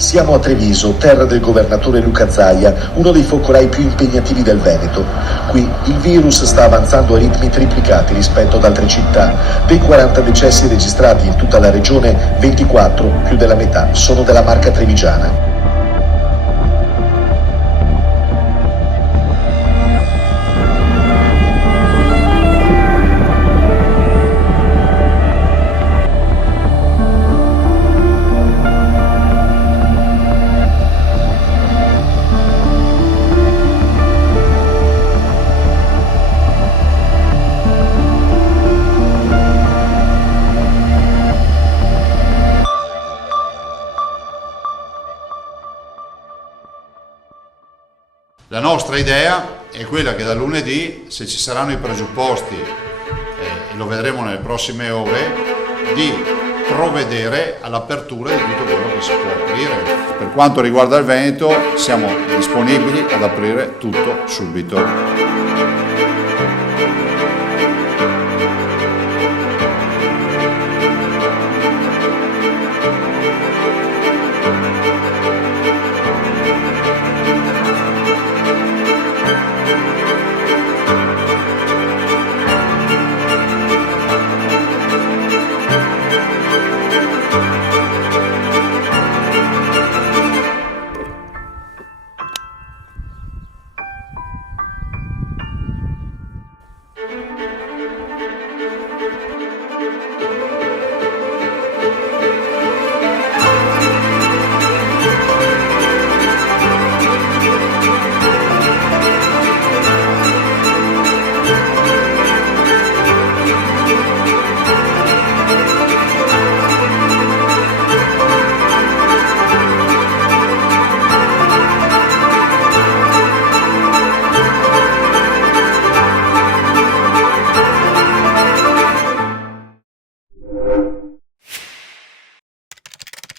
Siamo a Treviso, terra del governatore Luca Zaia, uno dei focolai più impegnativi del Veneto. Qui il virus sta avanzando a ritmi triplicati rispetto ad altre città. Dei 40 decessi registrati in tutta la regione, 24, più della metà, sono della Marca trevigiana. La nostra idea è quella che da lunedì, se ci saranno i presupposti, e lo vedremo nelle prossime ore, di provvedere all'apertura di tutto quello che si può aprire. Per quanto riguarda il Veneto, siamo disponibili ad aprire tutto subito.